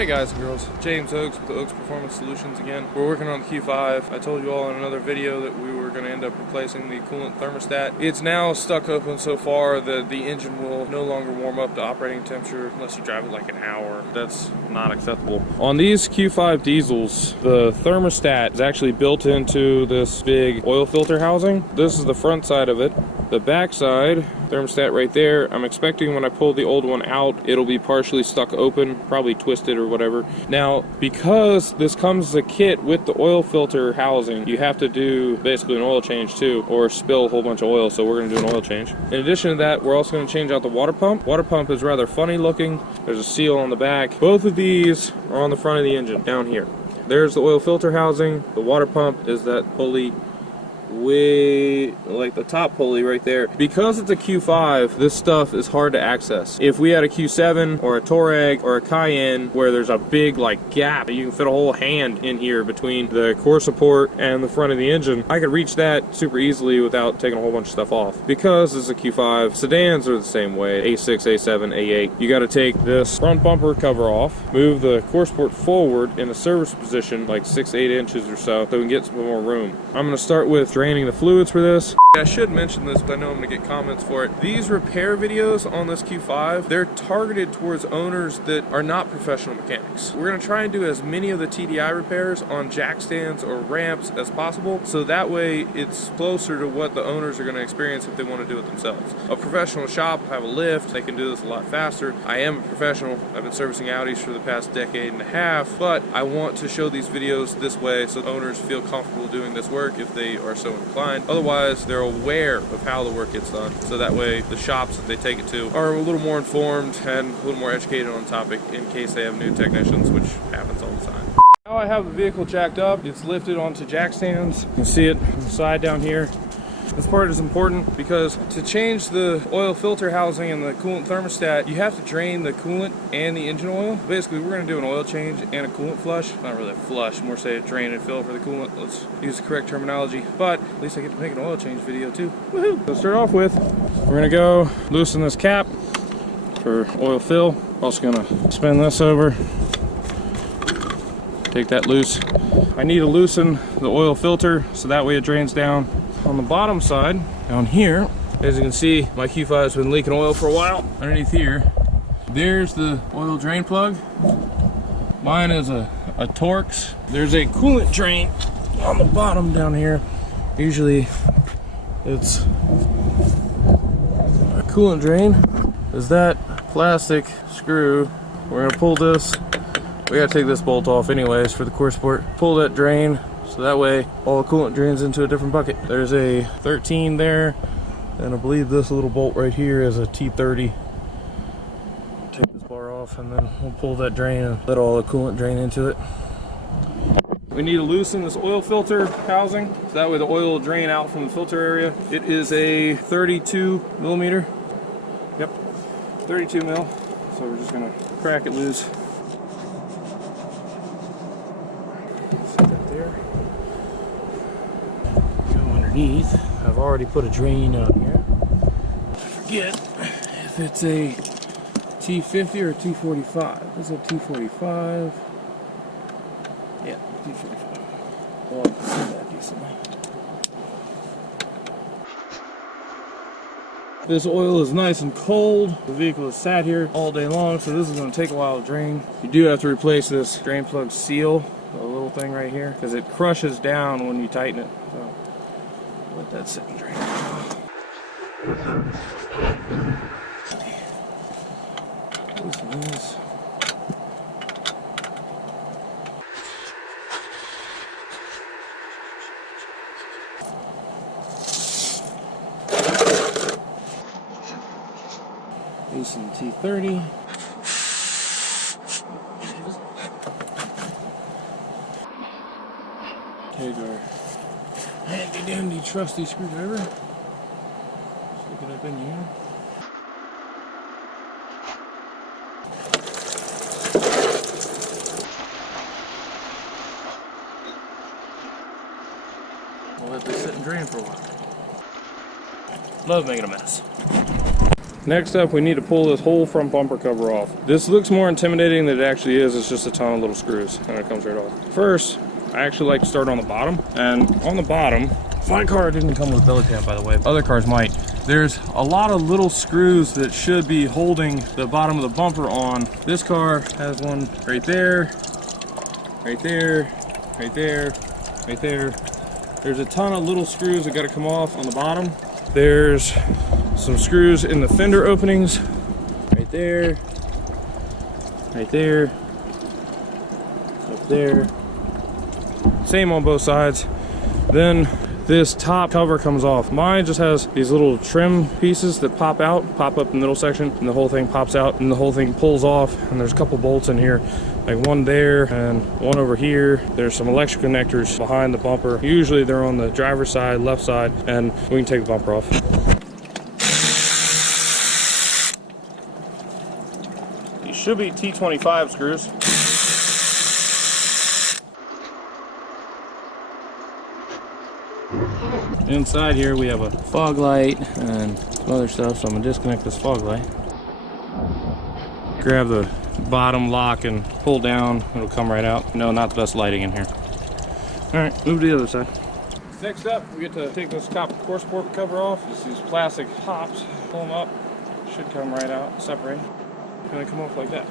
Hey guys and girls, James Oaks with the Oaks Performance Solutions again. We're working on the Q5. I told you all in another video that we were going to end up replacing the coolant thermostat. It's now stuck open so far that the engine will no longer warm up to operating temperature unless you drive it like an hour. That's not acceptable. On these Q5 diesels, the thermostat is actually built into this big oil filter housing. This is the front side of it. The back side, thermostat right there, I'm expecting when I pull the old one out, it'll be partially stuck open, probably twisted or whatever. Now, because this comes as a kit with the oil filter housing, you have to do basically an oil change too, or spill a whole bunch of oil, so we're gonna do an oil change. In addition to that, we're also gonna change out the water pump. Water pump is rather funny looking. There's a seal on the back. Both of these are on the front of the engine, down here. There's the oil filter housing. The water pump is that pulley way, like the top pulley right there. Because it's a Q5, this stuff is hard to access. If we had a Q7 or a Touareg or a Cayenne where there's a big like gap, you can fit a whole hand in here between the core support and the front of the engine, I could reach that super easily without taking a whole bunch of stuff off. Because this is a Q5, sedans are the same way, A6, A7, A8. You got to take this front bumper cover off, move the core support forward in a service position like 6-8 inches or so we can get some more room. I'm going to start with draining the fluids for this. I should mention this, but I know I'm going to get comments for it. These repair videos on this Q5, they're targeted towards owners that are not professional mechanics. We're going to try and do as many of the TDI repairs on jack stands or ramps as possible, so that way it's closer to what the owners are going to experience if they want to do it themselves. A professional shop have a lift, they can do this a lot faster. I am a professional. I've been servicing Audis for the past decade and a half, but I want to show these videos this way so owners feel comfortable doing this work if they are so inclined. Otherwise, they're aware of how the work gets done, so that way the shops that they take it to are a little more informed and a little more educated on the topic in case they have new technicians, which happens all the time. Now I have the vehicle jacked up. It's lifted onto jack stands. You can see it on the side down here. This part is important because to change the oil filter housing and the coolant thermostat, you have to drain the coolant and the engine oil. Basically, we're going to do an oil change and a coolant flush. Not really a flush, more say a drain and fill for the coolant. Let's use the correct terminology. But at least I get to make an oil change video too. Woohoo! So to start off with, we're going to go loosen this cap for oil fill. Also going to spin this over. Take that loose. I need to loosen the oil filter so that way it drains down. On the bottom side, down here, as you can see, my Q5 has been leaking oil for a while. Underneath here, there's the oil drain plug. Mine is a Torx. There's a coolant drain on the bottom down here. Usually, it's a coolant drain. Is that plastic screw? We're gonna pull this. We gotta take this bolt off anyways for the core support. Pull that drain. So that way, all the coolant drains into a different bucket. There's a 13 there, and I believe this little bolt right here is a T30. Take this bar off, and then we'll pull that drain and let all the coolant drain into it. We need to loosen this oil filter housing, so that way the oil will drain out from the filter area. It is a 32 millimeter. Yep, 32 mil. So we're just gonna crack it loose. I've already put a drain out here. I forget if it's a T50 or a T45. This is a T45. Yeah, T45. Well, I can see that decently. This oil is nice and cold. The vehicle has sat here all day long, so this is going to take a while to drain. You do have to replace this drain plug seal, the little thing right here, because it crushes down when you tighten it. So let that sit and drain. Loosen this. Loosen T30. Take our handy dandy trusty screwdriver. Stick it up in here. We'll let this sit and drain for a while. Love making a mess. Next up, we need to pull this whole front bumper cover off. This looks more intimidating than it actually is. It's just a ton of little screws and it comes right off. First, I actually like to start on the bottom, and on the bottom, my car didn't come with a belly pan, by the way. Other cars might. There's a lot of little screws that should be holding the bottom of the bumper on. This car has one right there, right there, right there, right there. There's a ton of little screws that got to come off on the bottom. There's some screws in the fender openings, right there, right there, up there. Same on both sides. Then this top cover comes off. Mine just has these little trim pieces that pop up in the middle section, and the whole thing pops out and the whole thing pulls off. And there's a couple bolts in here, like one there and one over here. There's some electric connectors behind the bumper. Usually they're on the driver's side, left side, and we can take the bumper off. These should be T25 screws. Inside here we have a fog light and some other stuff, so I'm gonna disconnect this fog light. Grab the bottom lock and pull down, it'll come right out. No, not the best lighting in here. Alright, move to the other side. Next up, we get to take this top core support cover off. Just these plastic hops, pull them up, should come right out, separate, and they come off like that.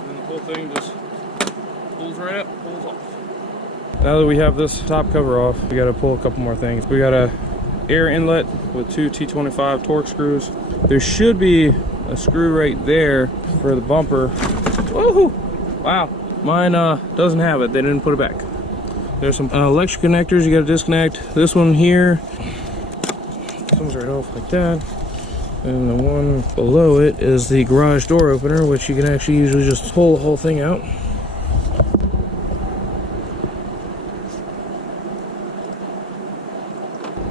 And then the whole thing just pulls right up, pulls off. Now that we have this top cover off, we got to pull a couple more things. We got a air inlet with two T25 torque screws. There should be a screw right there for the bumper. Woohoo! Wow, mine doesn't have it. They didn't put it back. There's some electric connectors you got to disconnect. This one here comes right off like that. And the one below it is the garage door opener, which you can actually usually just pull the whole thing out.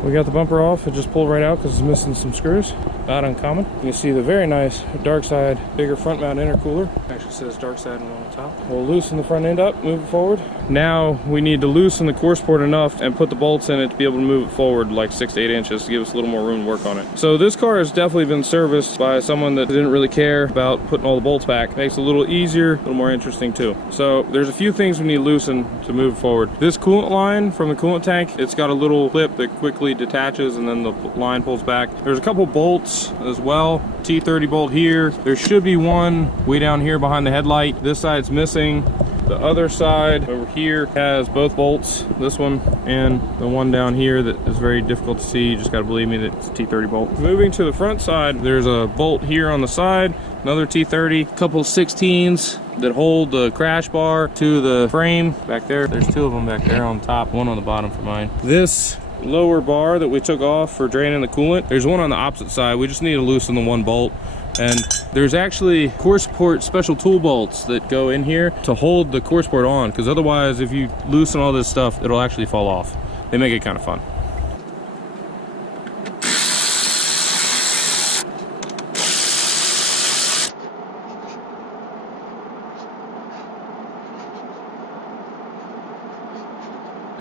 We got the bumper off. It just pulled right out because it's missing some screws. Not uncommon. You can see the very nice dark side, bigger front mount intercooler. Actually says dark side and on the top. We'll loosen the front end up, move it forward. Now we need to loosen the core support enough and put the bolts in it to be able to move it forward like 6 to 8 inches to give us a little more room to work on it. So this car has definitely been serviced by someone that didn't really care about putting all the bolts back. Makes it a little easier, a little more interesting too. So there's a few things we need to loosen to move forward. This coolant line from the coolant tank, it's got a little clip that quickly detaches and then the line pulls back. There's a couple bolts as well. T30 bolt here. There should be one way down here behind the headlight. This side's missing. The other side over here has both bolts, this one and the one down here that is very difficult to see. You just gotta believe me that it's a T30 bolt. Moving to the front side, there's a bolt here on the side, another T30, couple 16s that hold the crash bar to the frame back there. There's two of them back there on top, one on the bottom for mine. This lower bar that we took off for draining the coolant, there's one on the opposite side. We just need to loosen the one bolt. And there's actually core support special tool bolts that go in here to hold the core support on, because otherwise if you loosen all this stuff, it'll actually fall off. They make it kind of fun.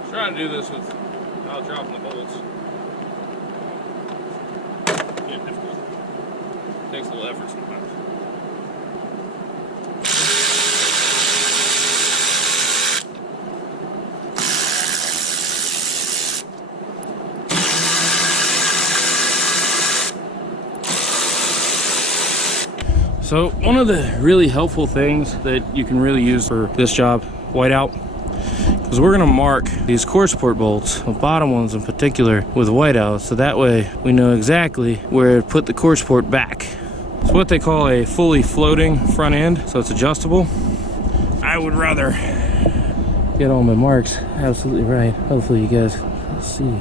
Try to do this without dropping the bolts. Yeah, difficult. Takes a little effort sometimes. So one of the really helpful things that you can really use for this job, whiteout, is we're gonna mark these core support bolts, the bottom ones in particular, with whiteout, so that way we know exactly where to put the core support back. It's what they call a fully floating front end, so it's adjustable. I would rather get all my marks absolutely right. Hopefully you guys can see.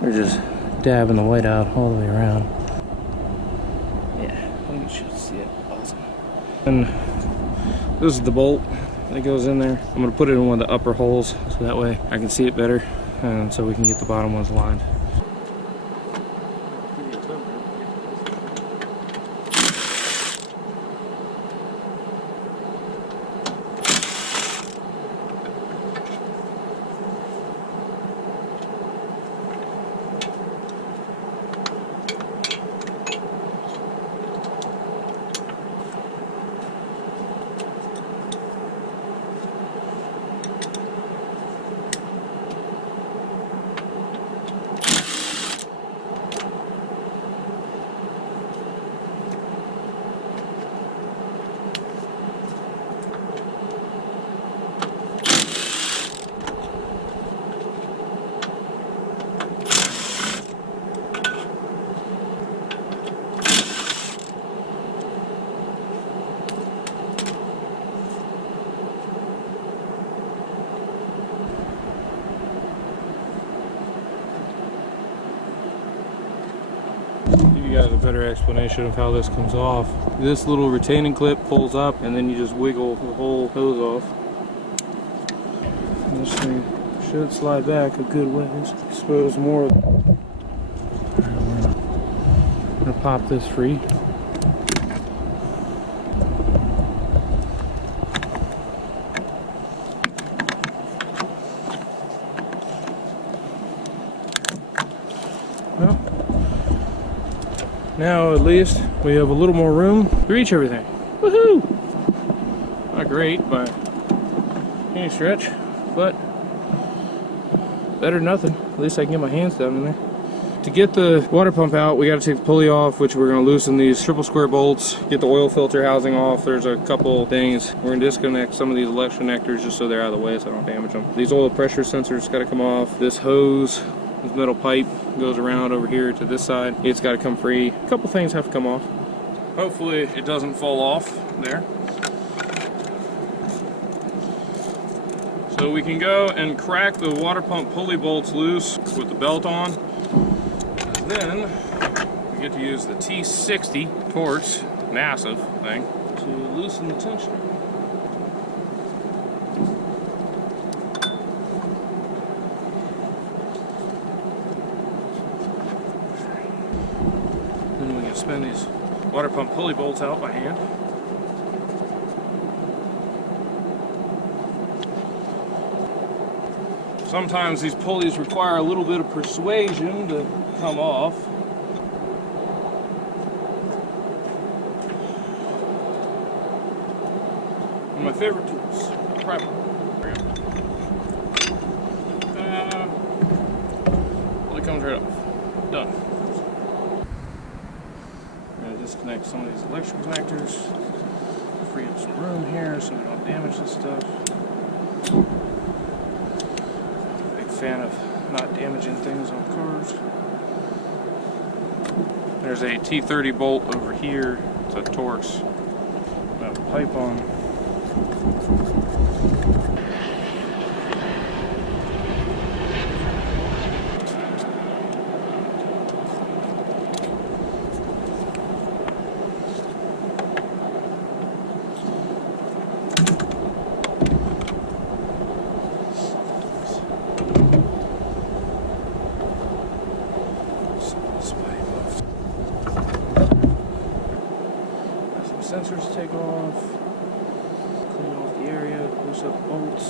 We're just dabbing the whiteout all the way around. Yeah, you should see it. Awesome. And this is the bolt that goes in there. I'm gonna put it in one of the upper holes so that way I can see it better and so we can get the bottom ones lined. you guys a better explanation of how this comes off. This little retaining clip pulls up and then you just wiggle the whole hose off. And this thing should slide back a good ways. Expose more. I'm gonna pop this free. Well, now at least we have a little more room to reach everything. Woohoo! Not great by any stretch, but better than nothing. At least I can get my hands down in there. To get the water pump out, we got to take the pulley off, which we're going to loosen these triple square bolts, get the oil filter housing off. There's a couple things. We're going to disconnect some of these electroconnectors just so they're out of the way so I don't damage them. These oil pressure sensors got to come off. This hose, this metal pipe goes around over here to this side. It's got to come free. A couple things have to come off. Hopefully it doesn't fall off there. So we can go and crack the water pump pulley bolts loose with the belt on. And then we get to use the T60 Torx, massive thing, to loosen the tensioner. Then we can spin these water pump pulley bolts out by hand. Sometimes these pulleys require a little bit of persuasion to come off. One of my favorite tools, primer. Pulley comes right off. Done. I'm going to disconnect some of these electrical connectors, free up some room here so we don't damage this stuff. Fan of not damaging things on cars. There's a T30 bolt over here. It's a Torx. I have a pipe on. Sensors to take off, clean off the area, loose up bolts.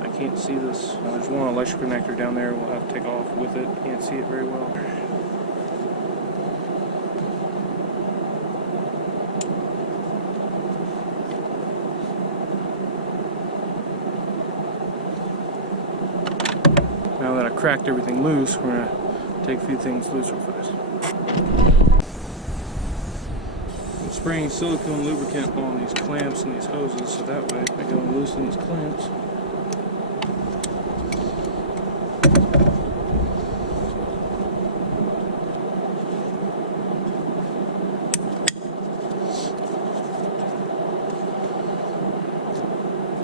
I can't see this. There's one electric connector down there we'll have to take off with it. Can't see it very well. Now that I cracked everything loose, we're going to take a few things loose real fast. Spraying silicone lubricant on these clamps and these hoses so that way I can loosen these clamps.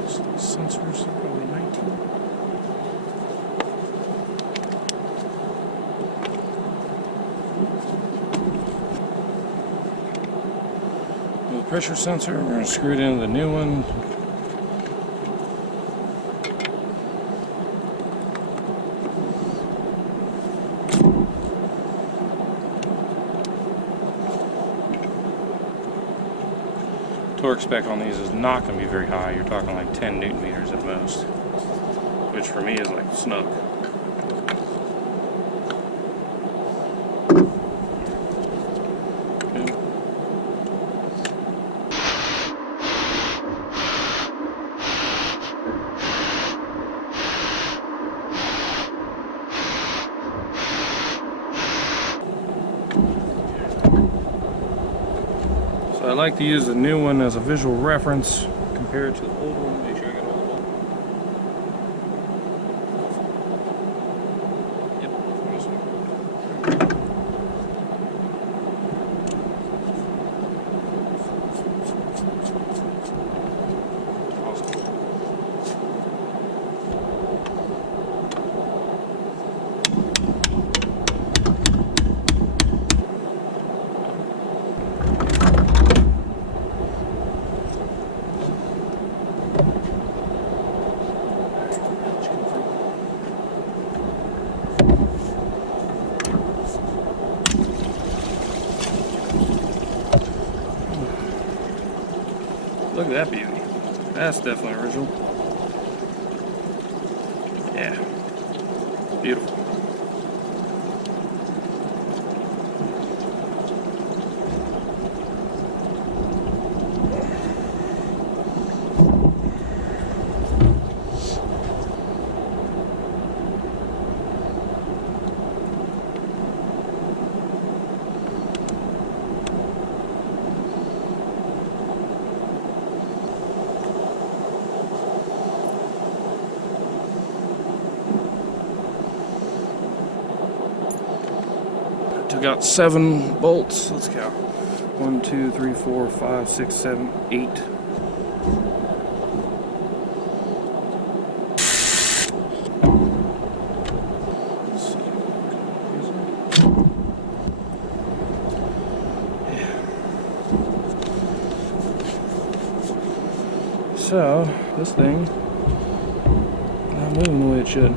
So these sensors are probably 19. Pressure sensor, we're going to screw it into the new one. Torque spec on these is not going to be very high. You're talking like 10 Newton meters at most, which for me is like snug. So I like to use the new one as a visual reference compared to the old one. Make sure I got all the bolts. Yep, this one. Awesome. Look at that beauty. That's definitely original. Yeah. Beautiful. Took out 7 bolts. Let's count. 1, 2, 3, 4, 5, 6, 7, 8. So, this thing not moving the way it should.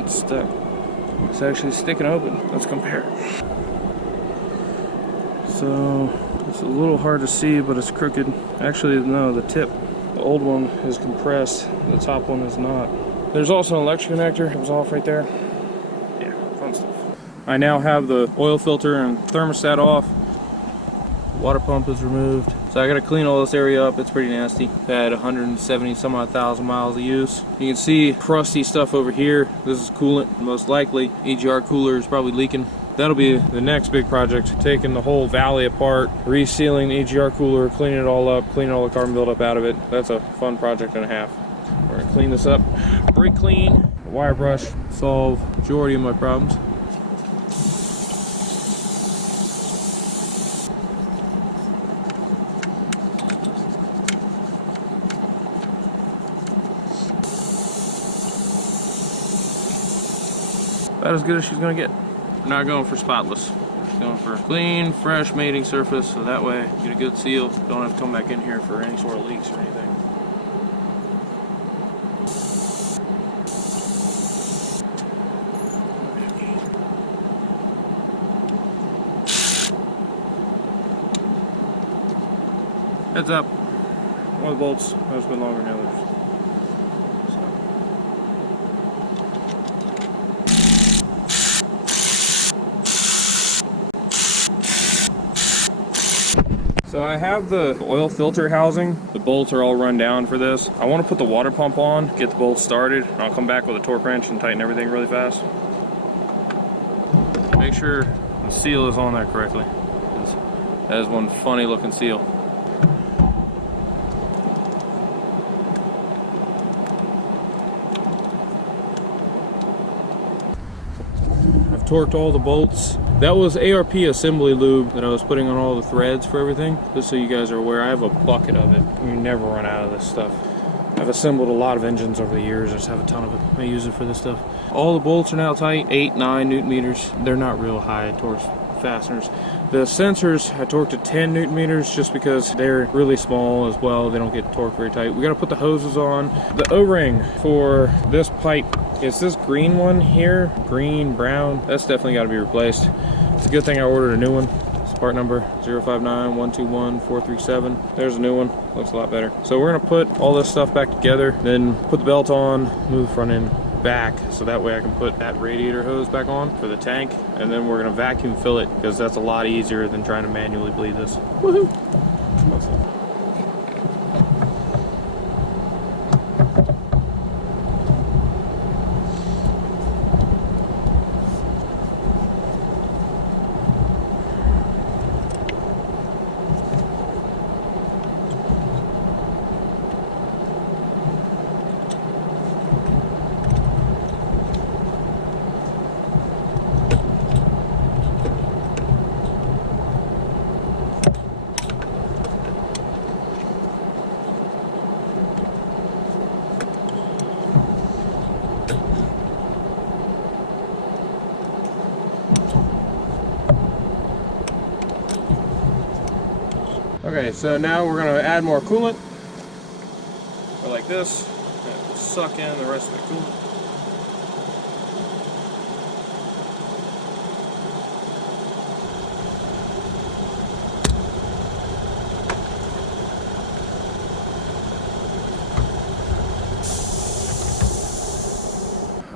It's stuck. It's actually sticking open. Let's compare. So, it's a little hard to see, but it's crooked. Actually, no, the tip, the old one is compressed. The top one is not. There's also an electric connector. It was off right there. Yeah, fun stuff. I now have the oil filter and thermostat off. Water pump is removed. So I gotta clean all this area up. It's pretty nasty. Had 170 some odd thousand miles of use. You can see crusty stuff over here. This is coolant, most likely. EGR cooler is probably leaking. That'll be the next big project. Taking the whole valley apart, resealing the EGR cooler, cleaning it all up, cleaning all the carbon buildup out of it. That's a fun project and a half. We're gonna clean this up, brake clean, wire brush, solve majority of my problems. About as good as she's gonna get. We're not going for spotless. We're just going for clean, fresh mating surface, so that way you get a good seal. Don't have to come back in here for any sort of leaks or anything. Heads up, one of the bolts has been longer than others. So I have the oil filter housing. The bolts are all run down for this. I want to put the water pump on, get the bolts started, and I'll come back with a torque wrench and tighten everything really fast. Make sure the seal is on there correctly. That is one funny looking seal. I've torqued all the bolts. That was ARP assembly lube that I was putting on all the threads for everything. Just so you guys are aware, I have a bucket of it. You never run out of this stuff. I've assembled a lot of engines over the years. I just have a ton of it. I use it for this stuff. All the bolts are now tight, 8, 9 Newton meters. They're not real high torque fasteners. The sensors I torqued to 10 Newton meters just because they're really small as well. They don't get torqued very tight. We gotta put the hoses on. The O-ring for this pipe, it's this green one here, green, brown. That's definitely gotta be replaced. It's a good thing I ordered a new one. It's part number 059-121-437. There's a new one, looks a lot better. So we're gonna put all this stuff back together, then put the belt on, move the front end back, so that way I can put that radiator hose back on for the tank, and then we're gonna vacuum fill it because that's a lot easier than trying to manually bleed this. Woohoo! Okay, so now we're gonna add more coolant. Go like this, and suck in the rest of the coolant.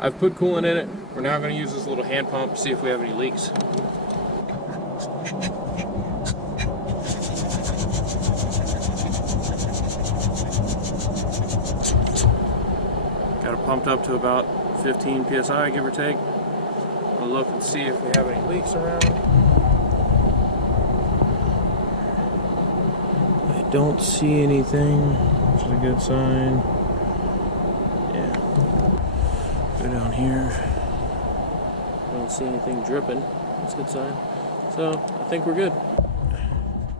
I've put coolant in it. We're now going to use this little hand pump to see if we have any leaks. Got it pumped up to about 15 psi, give or take. We'll look and see if we have any leaks around. I don't see anything, which is a good sign. Yeah. Go down here. I don't see anything dripping. That's a good sign. So I think we're good.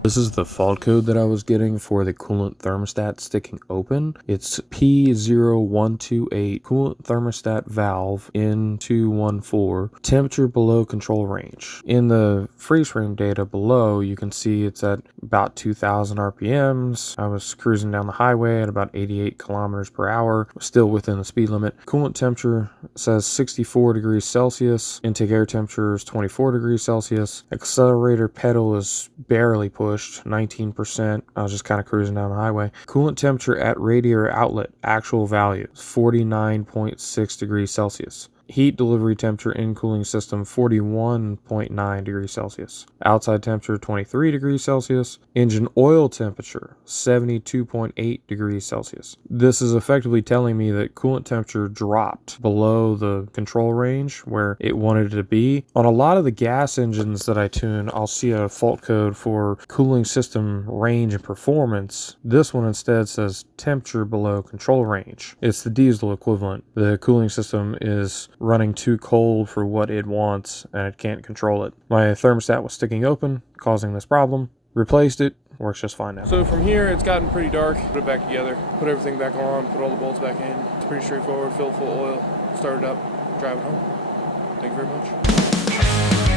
This is the fault code that I was getting for the coolant thermostat sticking open. It's P0128 coolant thermostat valve N214, temperature below control range. In the freeze frame data below, you can see it's at about 2,000 RPMs. I was cruising down the highway at about 88 kilometers per hour, still within the speed limit. Coolant temperature says 64 degrees Celsius. Intake air temperature is 24 degrees Celsius. Accelerator pedal is barely pushed, 19%. I was just kind of cruising down the highway. Coolant temperature at radiator outlet, actual value, 49.6 degrees Celsius. Heat delivery temperature in cooling system 41.9 degrees Celsius. Outside temperature 23 degrees Celsius. Engine oil temperature 72.8 degrees Celsius. This is effectively telling me that coolant temperature dropped below the control range where it wanted it to be. On a lot of the gas engines that I tune, I'll see a fault code for cooling system range and performance. This one instead says temperature below control range. It's the diesel equivalent. The cooling system is running too cold for what it wants and it can't control it. My thermostat was sticking open, causing this problem. Replaced it, works just fine now. So from here it's gotten pretty dark. Put it back together, put everything back on, put all the bolts back in. It's pretty straightforward. Fill full oil, start it up, drive it home. Thank you very much.